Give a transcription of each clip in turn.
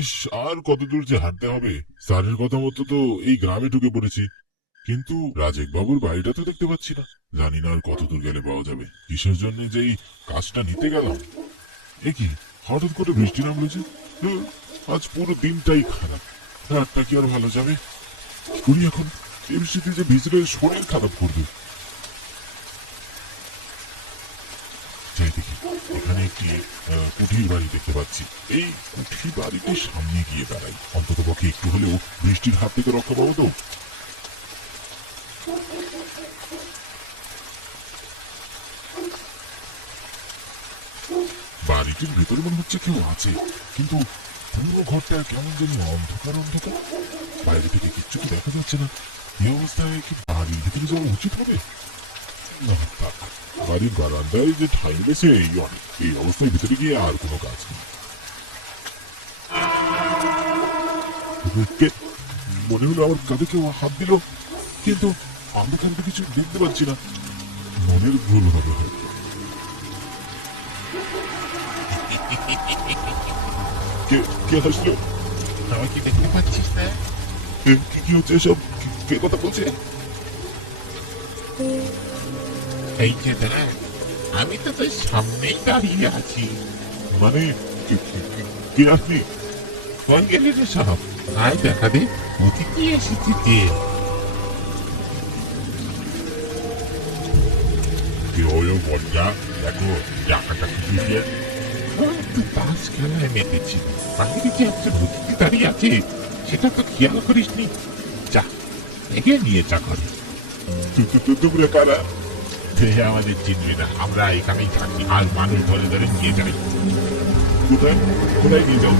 ইস, আর কত দূর যে হাঁটতে হবে। স্যারের কথা মতো তো এই গ্রামে ঢুকে পড়েছি, কিন্তু রাজেক বাবুর বাড়িটা তো দেখতে পাচ্ছি না। জানি না আর কত দূর গেলে পাওয়া যাবে। কিসের জন্য যে এই কাজটা নিতে গেলাম। এ কি, হঠাৎ করে বৃষ্টি নামলো যে? ধুর, আজ পুরো দিনটাই খারাপ। রাতটা কি আর ভালো যাবে? কি করি এখন? এই বৃষ্টিতে যে ভিজলে শরীর খারাপ করবে। যাই দেখি, এখানে একটি কুঠির বাড়ি দেখতে পাচ্ছি। এই কুঠির বাড়িটির সামনে গিয়ে দাঁড়াই, অন্তত পক্ষে একটু হলেও বৃষ্টির হাত থেকে রক্ষা পাবো তো। বাড়িটির ভেতরে মনে হচ্ছে কেউ আছে, কিন্তু পুরো ঘরটা কেমন যেন অন্ধকার অন্ধকার। বাইরে থেকে কিচ্ছু তো দেখা যাচ্ছে না। এই অবস্থায় কি বাড়ির ভিতরে যাওয়া উচিত হবে? না, থাক। বাড়ির বারান্দায় যে ঠাই মিলেছে এই অনেক। এই অবস্থায় ভিতরে গিয়ে আর কোনো কাজ নেই। কে? মনে হলো আমার কাঁধে কেউ হাত দিল, কিন্তু অন্ধকারে তো কিছু দেখতে পাচ্ছি না। মনের ভুল হবে হয়তো। কে? কে হাসলো? আমাকে দেখতে পাচ্ছিস না? কি হচ্ছে এসব? কে কথা বলছে? এই যে দেখ, আমি তো তোর সামনেই দাঁড়িয়ে আছি। মানে কে আপনি? কোন গেলি রে সব? আয় দেখা দে, অতিথি এসেছি যে। কে হলো বলটা? দেখো, টাকাটা কি দিয়ে? তুই তাস খেলায় মেতেছি, বাইরে যে একজন অতিথি দাঁড়িয়ে আছে সেটা তো খেয়াল করিসনি। যা, এগে নিয়ে যা করে। তোমরা কারা? সে আমাদের চিনবি না, আমরা এখানেই থাকি আর মানুষ ধরে ধরে নিয়ে যাই। কোথায়? কোথায় নিয়ে যাও?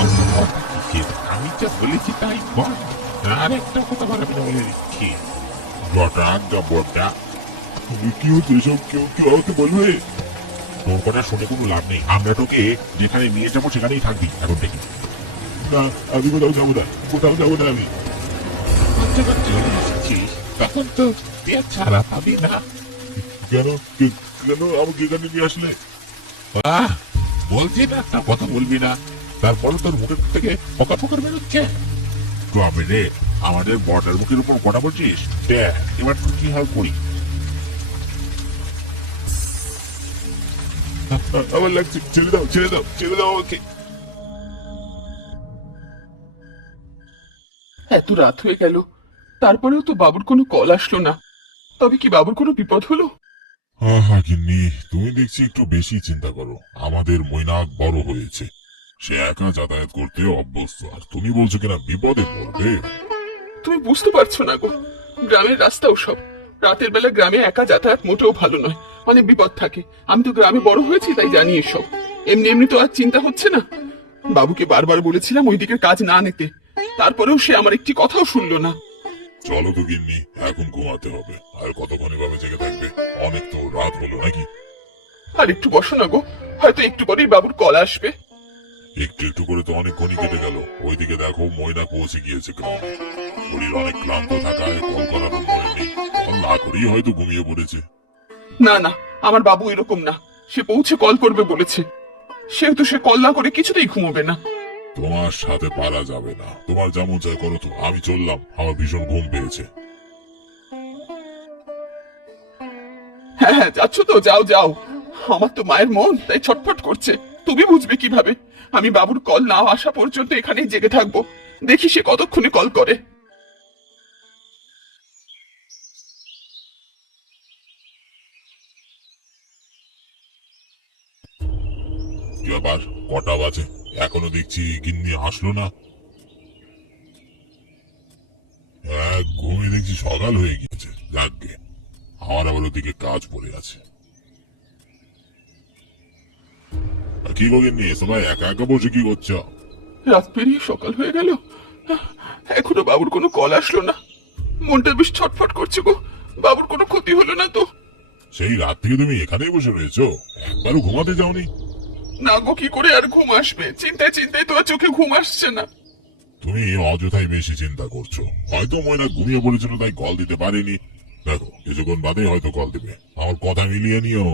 অত কথা কিসের? আমি যা বলেছি তাই বল। আর একটা কথা বলাবি না বলে দিচ্ছি। বটা বটা, কি হচ্ছে এসব? কেউ কেউ আমাকে বলবে? তোর কথা শুনে কোনো লাভ নেই। আমরা তোকে যেখানে নিয়ে যাবো সেখানেই থাকবি এখন থেকে। না, আমি কোথাও যাবো না। কোথাও যাবো না আমি। যখন চলে এসেছিস তখন তো তুই আর ছাড়া পাবি না। কেন? কেন আমাকে এখানে নিয়ে আসলে? আহ, বলছি না একটা কথা বলবি না, তারপরে তোর মুখের থেকে পোকা পোকার বেরোচ্ছে। তবে রে, আমাদের বর্ডার মুখের উপর কথা বলছিস? দেখ এবার তুই কি হাল করি। আমার লাগছে, ছেড়ে দাও, ছেড়ে দাও, ছেড়ে দাও আমাকে। এত রাত হয়ে গেল, তারপরেও তো বাবুর কোনো কল আসলো না। তবে কি বাবুর কোনো বিপদ হলো? হ্যাঁ গিন্নি, তুমি দেখছি একটু বেশি চিন্তা করো। আমাদের মৈনাক বড় হয়েছে, সে একা যাতায়াত করতে অভ্যস্ত, আর তুমি বলছো কিনা বিপদে পড়বে। তুমি বুঝতে পারছো না গো, গ্রামের রাস্তাও সব। রাতের বেলা গ্রামে একা যাতায়াত মোটেও ভালো নয়, অনেক বিপদ থাকে। আমি তো গ্রামে বড় হয়েছি, তাই জানি এসব। এমনি এমনি তো আর চিন্তা হচ্ছে না। বাবুকে বারবার বলেছিলাম ওই দিকের কাজ না নিতে, তারপরেও সে আমার একটি কথাও শুনলো না। চলো তো গিন্নি, এখন ঘুমাতে হবে। আর কতক্ষণ এভাবে জেগে থাকবে? অনেক তো রাত হলো নাকি? আর একটু বসো না গো, হয়তো একটু পরেই বাবুর কল আসবে। একটু একটু করে তো অনেকক্ষণই কেটে গেল। ওইদিকে দেখো, ময়না পৌঁছে গিয়েছে গ্রামে। শরীর অনেক ক্লান্ত থাকায় কল করারও মনে নেই। কল না করেই হয়তো ঘুমিয়ে পড়েছে। না না, আমার বাবু এরকম না। সে পৌঁছে কল করবে বলেছে, সেহেতু সে কল না করে কিছুতেই ঘুমোবে না। তোমার সাথে পারা যাবে না। তোমার যেমন চাই করো তো, আমি চললাম। আমার ভীষণ ঘুম পেয়েছে। হ্যাঁ হ্যাঁ, যাচ্ছ তো যাও যাও। আমার তো মায়ের মন তাই ছটফট করছে। তুমি বুঝবে কিভাবে? আমি বাবুর কল না আসা পর্যন্ত এখানেই জেগে থাকবো। দেখি সে কতক্ষণে কল করে। কি ব্যাপার? কটা বাজে? এখনো দেখছি গিন্নি আসলো না। ঘুমে দেখছি সকাল হয়ে গিয়েছে। যাকগে, আমার আবার ওদিকে কাজ পড়ে আছে। কি গো গিন্নি, সবাই একা একা বসে কি করছো? রাত পেরিয়ে সকাল হয়ে গেল, এখনো বাবুর কোনো কল আসলো না। মনটা বেশ ছটফট করছে গো। বাবুর কোনো ক্ষতি হলো না তো? সেই রাত থেকে তুমি এখানেই বসে রয়েছো? একবারও ঘুমাতে যাওনি? না গো, কি করে আর ঘুম আসবে? চিন্তায় চিন্তায় তো আর চোখে ঘুম আসছে না। তুমি অযথাই বেশি চিন্তা করছো। হয়তো ময়না ঘুমিয়ে পড়েছিল তাই কল দিতে পারেনি। দেখো, কিছুক্ষণ বাদে হয়তো কল দিবে। আমার কথা মিলিয়ে নিও।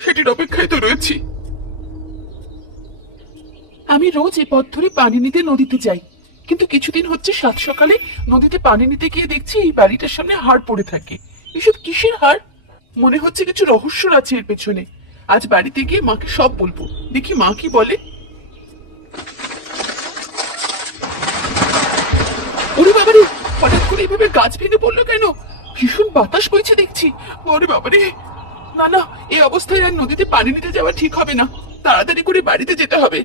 সেটির অপেক্ষায় তো রয়েছি। আমি রোজ এই পথ ধরে পানি নিতে নদীতে যাই, কিন্তু কিছুদিন হচ্ছে সাত সকালে নদীতে পানি নিতে গিয়ে দেখছি এই বাড়িটার সামনে হাড় পড়ে থাকে। এসব কিসের হাড়? মনে হচ্ছে কিছু রহস্য আছে এর পেছনে। আজ বাড়িতে গিয়ে মাকে সব বলবো, দেখি মা কি বলে। ওরে বাবারে, হঠাৎ করে এইভাবে গাছ ভেঙে পড়লো কেন? ভীষণ বাতাস বইছে দেখছি। ওরে বাবারে, না না, এই অবস্থায় আর নদীতে পানি নিতে যাওয়া ঠিক হবে না। তাড়াতাড়ি করে বাড়িতে যেতে হবে।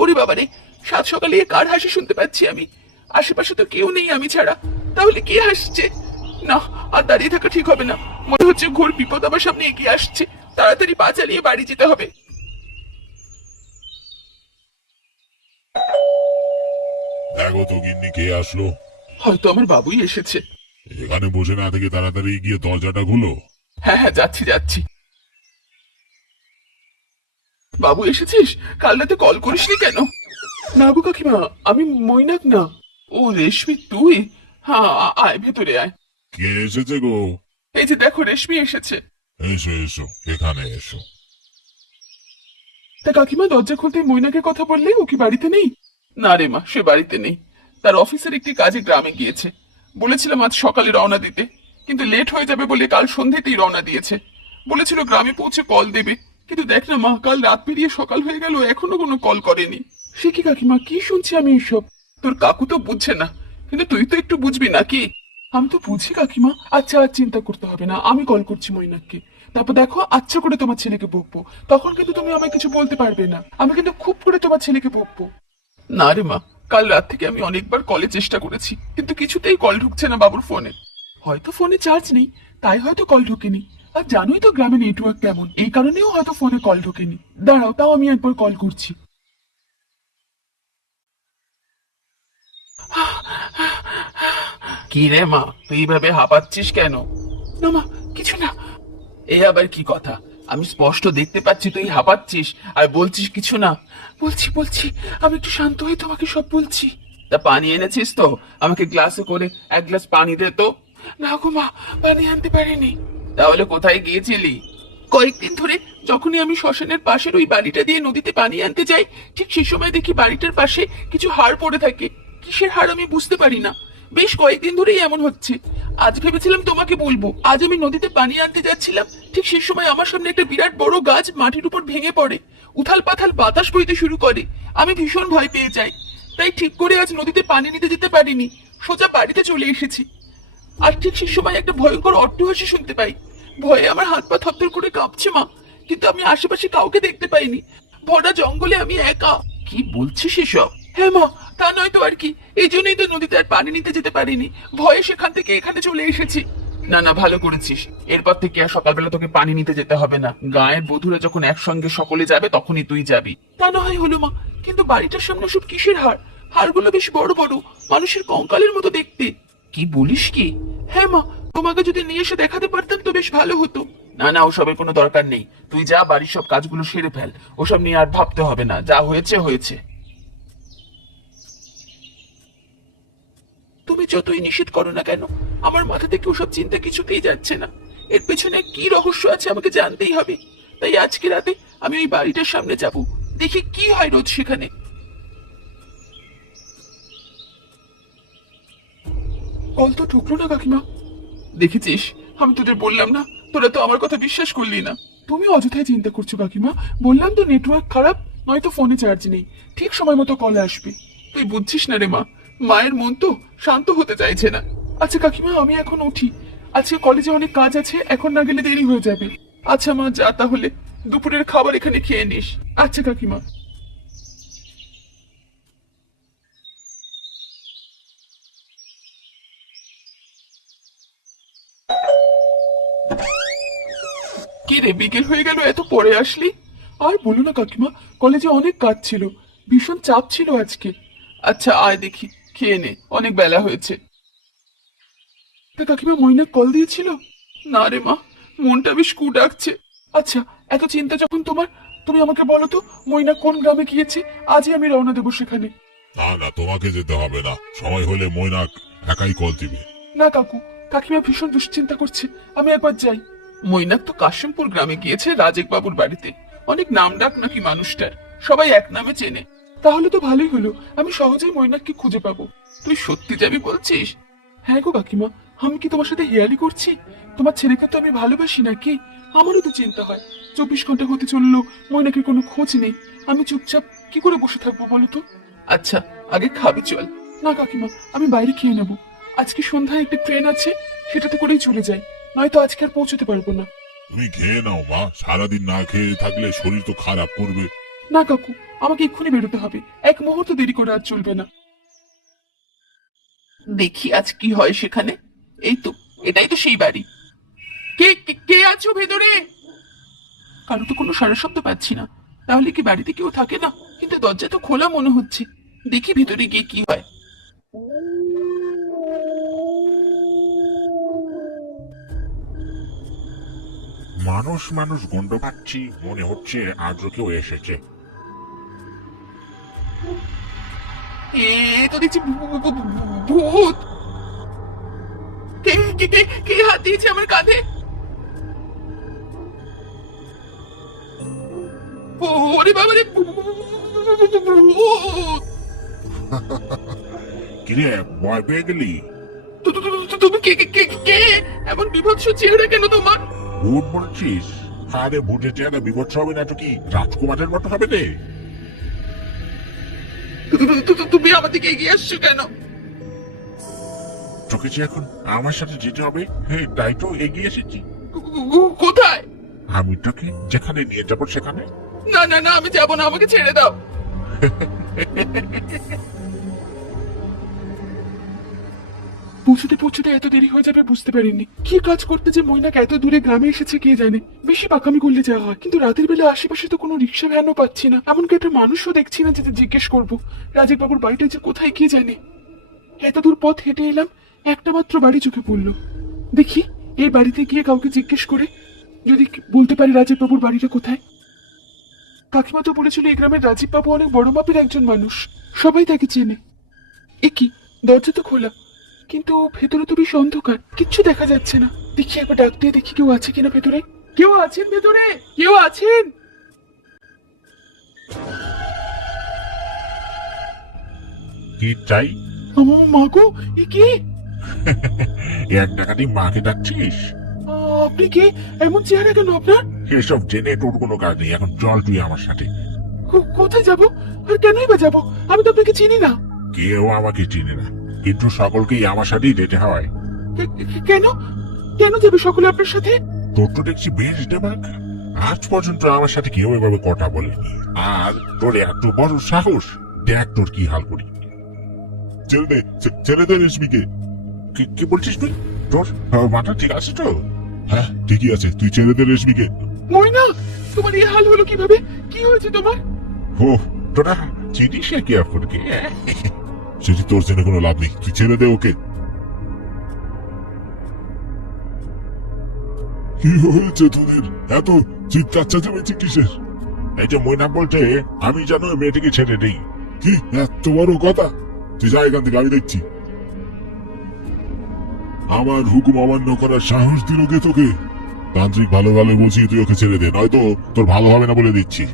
ওরে বাবারে, সাত সকালে এ কার হাসি শুনতে পাচ্ছি আমি? আশেপাশে তো কেউ নেই আমি ছাড়া, তাহলে কে হাসছে? না, আর দাঁড়িয়ে থাকা ঠিক হবে না। মনে হচ্ছে ঘোর বিপদ আমার সামনে এগিয়ে আসছে। তাড়াতাড়ি পা চালিয়ে বাড়ি যেতে হবে। দেখো তো গিন্নি কে আসলো। হয়তো আমার বাবুই এসেছে। এখানে বসে না থেকে তাড়াতাড়ি গিয়ে দরজাটা খুলো। হ্যাঁ হ্যাঁ, যাচ্ছি যাচ্ছি। বাবু এসেছিস? কাল রাতে কল করিসনি কেন? না গো কাকিমা, আমি মৈনাক না। ও রেশমি, তুই? হ্যাঁ, আয় ভেতরে আয়। কে এসেছে গো? এই যে দেখো, রেশমি এসেছে। এসো এসো, এখানে এসো। তা কাকিমা, দরজা খুলতে মৈনাকের কথা বললে ও কি বাড়িতে নেই? না রে মা, সে বাড়িতে নেই। তার অফিসের একটি কাজে গ্রামে গিয়েছে। বলেছিলাম আজ সকালে রওনা দিতে, কিন্তু লেট হয়ে যাবে বলে কাল সন্ধ্যেতেই রওনা দিয়েছে। বলেছিল গ্রামে পৌঁছে কল দেবে, কিন্তু দেখ না মা, কাল রাত পেরিয়ে সকাল হয়ে গেল, এখনো কোনো কল করেনি। সে কি কাকিমা, কি শুনছি আমি এসব? তোর কাকু তো বুঝছে না, কিন্তু তুই তো একটু বুঝবি নাকি? আমি তো বুঝি কাকিমা। আচ্ছা, আর চিন্তা করতে হবে না, আমি কল করছি মৈনাককে। তারপর দেখো, আচ্ছা করে তোমার ছেলেকে বকবো। তখন কিন্তু তুমি আমায় কিছু বলতে পারবে না। আমি কিন্তু খুব করে তোমার ছেলেকে বকবো। না রে মা, কাল রাত থেকে আমি অনেকবার কলে চেষ্টা করেছি, কিন্তু কিছুতেই কল ঢুকছে না বাবুর ফোনে। হয়তো ফোনে চার্জ নেই, তাই হয়তো কল ঢোকেনি। আর জানোই তো গ্রামে নেটওয়ার্ক কেমন, এই কারণেও হয়তো ফোনে কল ঢোকেনি। দাঁড়াও, তাও আমি একবার কল করছি। কি রে মা, তুই এইভাবে হাঁপাচ্ছিস কেন? না মা, কিছু না। এ আবার কি কথা? আমি স্পষ্ট দেখতে পাচ্ছি তুই হাঁপাচ্ছিস আর বলছিস কিছু না। বলছি বলছি, আমি একটু শান্ত হয়ে তোমাকে সব বলছি। তা পানি এনেছিস তো? আমাকে গ্লাসে করে এক গ্লাস পানি দে তো। না গো মা, পানি আনতে পারিনি। তাহলে কোথায় গিয়েছিলি? কয়েকদিন ধরে যখনই আমি শ্মশানের পাশের ওই বাড়িটা দিয়ে নদীতে পানি আনতে যাই, ঠিক সেই সময় দেখি বাড়িটার পাশে কিছু হাড় পড়ে থাকে। কিসের হাড় আমি বুঝতে পারি না। বেশ কয়েকদিন ধরেই এমন হচ্ছে। আজ ভেবেছিলাম তোমাকে বলবো। আজ আমি নদীতে পানি আনতে যাচ্ছিলাম, ঠিক সেই সময় আমার সামনে একটা বিরাট বড় গাছ মাটির উপর ভেঙে পড়ে। উথাল পাথাল বাতাস বইতে শুরু করে। আমি ভীষণ ভয় পেয়ে যাই। তাই ঠিক করে আজ নদীতে পানি নিতে যেতে পারিনি, সোজা বাড়িতে চলে এসেছি। আর ঠিক সেই সময় একটা ভয়ঙ্কর অট্টহাসি শুনতে পাই। ভয়ে আমার হাত পা থরথর করে কাঁপছে মা, কিন্তু আমি আশেপাশে কাউকে দেখতে পাইনি। ভরা জঙ্গলে আমি একা। কি বলছিস এসব? হ্যাঁ মা, তা নয় তো আর কি। এই জন্যই তো নদীতে আর পানি নিতে যেতে পারিনি। ভয়ে সেখান থেকে এখানে চলে এসেছি। না না, ভালো করেছিস। এরপর থেকে আর সকালবেলা তোকে পানি নিতে যেতে হবে না। গায়ের বধূরা যখন একসঙ্গে সকলে যাবে তখনই তুই যাবি। তা না হয় হলো মা, কিন্তু বাড়িটার সামনে সব কিসের হাড়? হাড়গুলো বেশ বড় বড়, মানুষের কঙ্কালের মতো দেখতে। কি বলিস কি? হ্যাঁ মা, তোমাকে যদি নিয়ে এসে দেখাতে পারতাম তো বেশ ভালো হতো। না না, ওসবের কোনো দরকার নেই। তুই যা, বাড়ির সব কাজগুলো সেরে ফেল। ওসব নিয়ে আর ভাবতে হবে না, যা হয়েছে হয়েছে। তুমি যতই নিষেধ করো না কেন, আমার মাথা থেকে ওসব চিন্তা কিছুতেই যাচ্ছে না। এর পেছনে কি রহস্য আছে আমাকে জানতেই হবে। তাই আজকে রাতে আমি ওই বাড়িটার সামনে যাব, দেখি কি হয় রোজ সেখানে। কল তো ঢুকলো না কাকিমা। দেখেছিস, আমি তোদের বললাম না? তোরা তো আমার কথা বিশ্বাস করলি না। তুমি অযথাই চিন্তা করছো কাকিমা। বললাম তো নেটওয়ার্ক খারাপ, নয়তো ফোনে চার্জ নেই। ঠিক সময় মতো কল আসবে। তুই বুঝছিস না রে মা, মায়ের মন তো শান্ত হতে চাইছে না। আচ্ছা কাকিমা, আমি এখন উঠি। আজকে কলেজে অনেক কাজ আছে, এখন না গেলে দেরি হয়ে যাবে। আচ্ছা মা, যা তাহলে। দুপুরের খাবার এখানে খেয়ে নিস। আচ্ছা কাকিমা। কি রে, বিকেল হয়ে গেল, এত পরে আসলি? আর বলো না কাকিমা, কলেজে অনেক কাজ ছিল, ভীষণ চাপ ছিল আজকে। আচ্ছা আয় দেখি, খেয়ে নে, অনেক বেলা হয়েছে। তা কাকিমা, মৈনাক কল দিয়েছিল? না রে মা, মনটা বেশ কু ডাকছে। আচ্ছা, এত চিন্তা যখন তোমার, তুমি আমাকে বলো তো, মৈনাক কোন গ্রামে গিয়েছে? আজই আমি রওনা দেবো সেখানে। না না, তোমাকে যেতে হবে না। সময় হলে মৈনাক একাই কল দিবে। না কাকু, কাকিমা ভীষণ দুশ্চিন্তা করছে, আমি একবার যাই। মৈনাক তো কাশিমপুর গ্রামে গিয়েছে রাজেক বাবুর বাড়িতে। অনেক নাম ডাক নাকি মানুষটার, সবাই এক নামে চেনে। তাহলে তো ভালোই হলো, আমি সহজেই মৈনাককে খুঁজে পাবো। তুই সত্যি যাবি বলছিস? হ্যাঁ গো কাকিমা, আমি কি তোমার সাথে হেয়ালি করছি? তোমার ছেলেকে তো আমি ভালোবাসি নাকি? আমারও তো চিন্তা হয়। 24 ঘন্টা হতে চললো, মৈনাকের কোনো খোঁজ নেই। আমি চুপচাপ কি করে বসে থাকবো বলো তো? আচ্ছা, আগে খাবি চল। না কাকিমা, আমি বাইরে খেয়ে নেবো। আজকে সন্ধ্যায় একটা ট্রেন আছে, সেটাতে করেই চলে যাই, নয়তো আজকে আর পৌঁছতে পারবো না। তুমি খেয়ে নাও মা, সারাদিন না খেয়ে থাকলে শরীর তো খারাপ করবে। না কাকু, আমাকে এক্ষুনি বেরোতে হবে, এক মুহূর্ত দেরি করে আর চলবে না। দেখি আজ কি হয় সেখানে। এই তো, এটাই তো সেই বাড়ি। কে কে কে আছো ভেতরে? কারো তো কোনো সারা শব্দ পাচ্ছি না। তাহলে কি বাড়িতে কেউ থাকে না? কিন্তু দরজা তো খোলা মনে হচ্ছে। দেখি ভেতরে গিয়ে কি হয়। মানুষ মানুষ গন্ধ পাচ্ছি, মনে হচ্ছে আজও কেউ এসেছে। এ তো দেখছি ভূত। কে কে কে কে হাত দিয়েছে আমার কাঁধে? ওরে বাবা রে, ভূত! কিরে, ভয় পেয়ে গেলি? তুমি কে কে কে কে? এমন বিভৎস চেহারা কেন তোমার? ভূত বলছিস? আরে ভূতের চেহারা বিভৎস হবে না তো কি, রাজকুমারের মতো হবে রে। তুমি আমার দিকে এগিয়ে আসছো কেন? তোকে যে এখন আমার সাথে যেতে হবে, হ্যাঁ তাই তো এগিয়ে এসেছি। কোথায়? আমি তোকে যেখানে নিয়ে যাবো সেখানে। না না না, আমি যাবো না, আমাকে ছেড়ে দাও। পৌঁছতে পৌঁছতে এত দেরি হয়ে যাবে বুঝতে পারিনি। কি কাজ করতে যে মৈনাক এত দূরে গ্রামে এসেছে কে জানে। বেশি পাকামি করলে যাওয়া হয়, কিন্তু রাতের বেলা আশেপাশে তো কোনো রিক্সা ভ্যানও পাচ্ছি না, এমনকি একটা মানুষও দেখছি না যেতে জিজ্ঞেস করবো। রাজেক বাবুর বাড়িটা যে কোথায় কে জানে। এত দূর পথ হেঁটে এলাম, একটা মাত্র বাড়ি চোখে পড়লো। দেখি এই বাড়িতে গিয়ে কাউকে জিজ্ঞেস করে যদি বলতে পারি রাজীব বাবুর বাড়িটা কোথায়। কাকিমা তো বলেছিল এই গ্রামের রাজীব বাবু অনেক বড় মাপের একজন মানুষ, সবাই তাকে চেনে। এ কি, দরজা তো খোলা, কিন্তু ভেতরে তো বেশ অন্ধকার, কিচ্ছু দেখা যাচ্ছে না। দেখি একবার ডাক দিয়ে দেখি কেউ আছে কিনা ভেতরে। কেউ আছেন ভেতরে? কেউ আছেন? কি চাই? আমার মা গো, এ কি? এক টাকাটি মাকে ডাকছিস? আপনি কে? এমন চেহারা কেন আপনার? এসব জেনে তোর কোনো কাজ নেই, এখন চল তুই আমার সাথে। কোথায় যাব? আর কেনই বা যাবো? আমি তো আপনাকে চিনি না। কেউ আমাকে চিনে না, কিন্তু সকলকেই আমার সাথেই যেতে হয়। কেন? কেন যাবে সকলে আপনার সাথে? তোর তো দেখছি বেশ দেবাক, আজ পর্যন্ত আমার সাথে কেউ এভাবে কথা বলেনি, আর তোর এত বড় সাহস, দেখ তোর কি হাল করি। ছেড়ে দে রেশমিকে। কি বলছিস তুই? তোর মাথা ঠিক আছে তো? হ্যাঁ ঠিকই আছে, তুই ছেড়ে দে রেশমিকে। ময়না, তোমার এই হাল হলো কিভাবে? কি হয়েছে তোমার? ও, তোরা চিনিস কে আপনাকে? সেটি তোর জেনে কোনো লাভ নেই, তুই ছেড়ে দে ওকে। কি হয়েছে তোদের? এত চিৎকার চেঁচামেচি কিসের? এই যে ময়না বলছে আমি যেন ওই মেয়েটিকে ছেড়ে দেই। কি এত বড় কথা? তুই যা এখান থেকে, আমি দেখছি। আমার হুকুম অমান্য করার সাহস দিল কে তোকে? তান্ত্রিক ভালো ভালো বুঝিয়ে তুই ওকে ছেড়ে দে, নয়তো তোর ভালো হবে না বলে দিচ্ছি।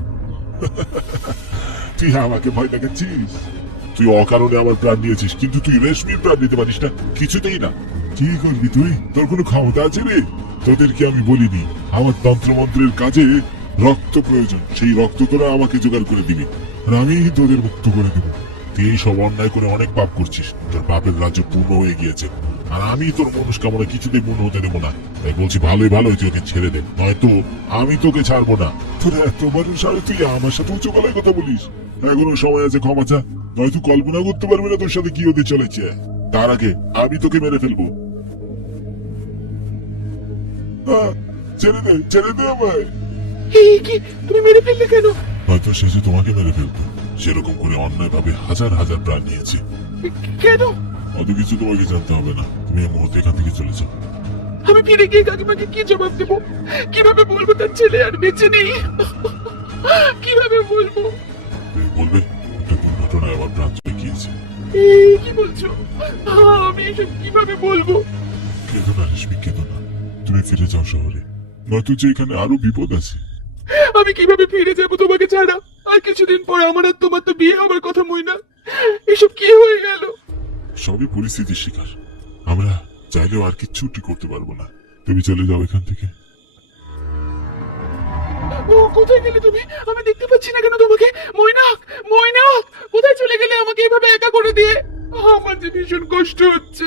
তুই আমাকে ভয় দেখাচ্ছিস? তুই অকারণে আমার প্রাণ নিয়েছিস, কিন্তু তুই রেশমির প্রাণ নিতে পারিস না, কিছুতেই না। কি করবি তুই? তোর কোনো ক্ষমতা আছে রে? তোদেরকে আমি বলিনি আমার তন্ত্রমন্ত্রের কাজে রক্ত প্রয়োজন, সেই রক্ত তোরা আমাকে জোগাড় করে দিবি, আর আমি তোদের মুক্ত করে দেবো। তুই এই সব অন্যায় করে অনেক পাপ করছিস, তোর পাপের রাজ্য পূর্ণ হয়ে গিয়েছে, আর আমি তোর মনস্কামনা কিছুতেই পূর্ণ হতে দেবো না। তাই বলছি ভালোই ভালোই তুই ওকে ছেড়ে দে, নয়তো আমি তোকে ছাড়বো না। তোর এত বড় সাহস, তুই আমার সাথে উঁচু গলায় কথা বলিস? এখনো সময় আছে, ক্ষমা চা, নয়তো কল্পনা করতে পারবি না তোর সাথে কি হতে চলেছে। তার আগে আমি তোকে মেরে ফেলবো। ছেড়ে দে আমায়। কি তুমি মেরে ফেললে কেন? হয়তো শেষে তোমাকে মেরে ফেলবো, সেরকম করে অন্যায় ভাবে হাজার হাজার প্রাণ নিয়েছি। কেন? অত কিছু তোমাকে জানতে হবে না, তুমি এই মুহূর্তে এখান থেকে চলে যাও। আমি ফিরে গিয়ে কাকিমাকে কি জবাব দেবো? কিভাবে বলবো তার ছেলে আর বেঁচে নেই? কিভাবে বলবো? তুমি বলবে একটা দুর্ঘটনায় আমার প্রাণ চলে গিয়েছে। কি বলছো? আমি এসব কিভাবে বলবো? কেঁদো না রেশমি, কেঁদো না, তুমি ফিরে যাও শহরে। নয়তো যে এখানে আরো বিপদ আছে। আমি কিভাবে ফিরে যাব তোমাকে ছাড়া? আর কিছুদিন পর আমার আর তোমার তো বিয়ে হবার কথা, মইনা। এসব কি হয়ে গেল? সবই পরিস্থিতির শিকার। আমরা চাইলেও আর কিচ্ছু করতে পারবো না। তুমি চলে যাও এখান থেকে। ও কোথায় গেলে তুমি? আমি দেখতে পাচ্ছি না কেন তোমাকে? ময়নাক, ময়নাক, কোথায় চলে গেলে আমাকে এভাবে একা করে দিয়ে? আমার যে ভীষণ কষ্ট হচ্ছে।